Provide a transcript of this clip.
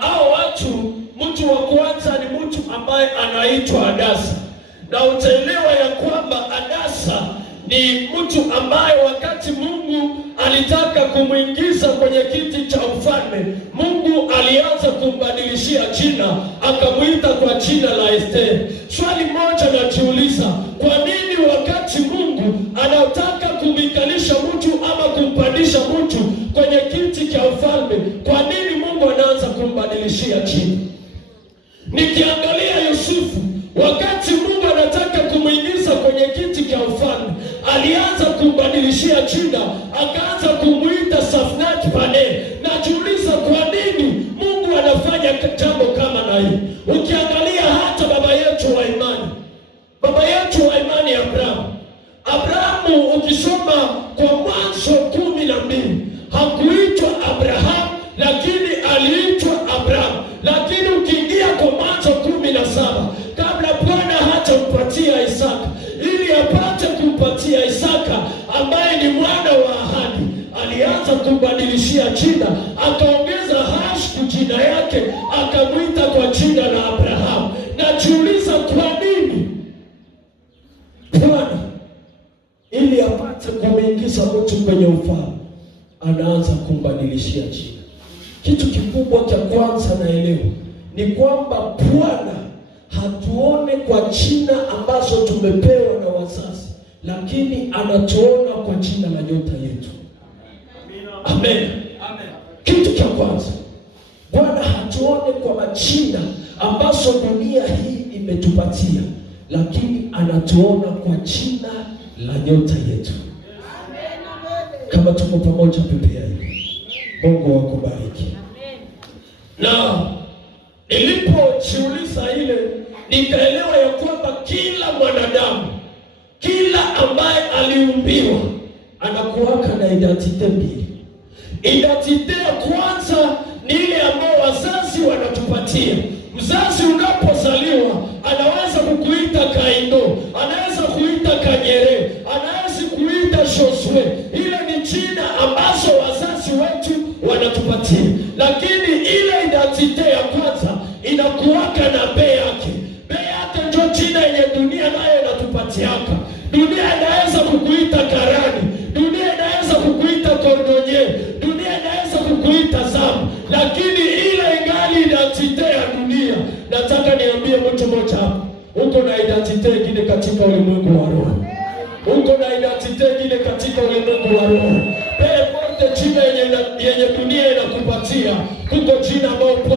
Hao watu, mtu wa kwanza ni mtu ambaye anaitwa Hadasa, na utaelewa ya kwamba Hadasa ni mtu ambaye wakati Mungu alitaka kumwingiza kwenye kiti cha ufalme, Mungu alianza kumbadilishia jina, akamuita kwa jina la Esteri. Swali moja najiuliza, kwa nini wakati Mungu anataka kumikalisha mtu ama kumpandisha mtu kwenye kiti cha ufalme, kwa nini Mungu anaanza kumbadilishia jina? Nikiangalia Yusufu, wakati Mungu anataka kumwingiza kwenye kiti cha ufalme, alianza kumbadilishia jina, akaanza kumuita Safnat-Paneah. Najiuliza kwa nini Mungu anafanya jambo kama na hili. Ukiangalia hata baba yetu wa imani Abrahamu, ukisoma kwa Mwanzo 12, hakuitwa Abraham lakini aliitwa Abraham. Lakini ukiingia kwa Mwanzo 17, kabla Bwana hatampatia Isaka, ili apate kumpatia Isaka ambaye ni mwana wa ahadi, alianza kubadilishia jina, akaongeza Hashku jina yake, akamwita kwa jina la Abraham. Najiuliza kwa nini Bwana ili apate kumwingiza mtu kwenye ufalme anaanza kumbadilishia jina? Kitu kikubwa cha kwanza naelewa ni kwamba Bwana hatuone kwa jina ambazo tumepewa na wazazi, lakini anatuona kwa jina la nyota yetu. Amen. Kitu cha kwanza, Bwana hatuone kwa majina ambazo dunia hii imetupatia, lakini anatuona kwa jina la nyota yetu. Kama tuko pamoja pepea hili, Mungu akubariki. Na nilipojiuliza ile, nikaelewa ya kwamba kila mwanadamu, kila ambaye aliumbiwa, anakuwaka na identite mbili. Identite ya kwanza ni ile ambayo wazazi wanatupatia. Mzazi unapozaliwa anaweza kukuita Kaindo, anaweza kuita Kanyere, anaweza kuita Josue. Ile ni jina ambazo wazazi wetu wanatupatia. Lakini ile identite ya kwanza inakuwaka na bei yake. Bei yake ndio jina yenye dunia nayo inatupatiaka. Dunia inaweza kukuita Karani, dunia inaweza kukuita Kordonye, dunia inaweza kukuita Zamu, lakini ile ingali identite ya dunia. Nataka niambie mtu mmoja hapa, uko na identite nyingine katika ulimwengu wa roho. Uko na identite nyingine katika ulimwengu wa roho. Pe porte jina yenye dunia inakupatia, kuko jina ambao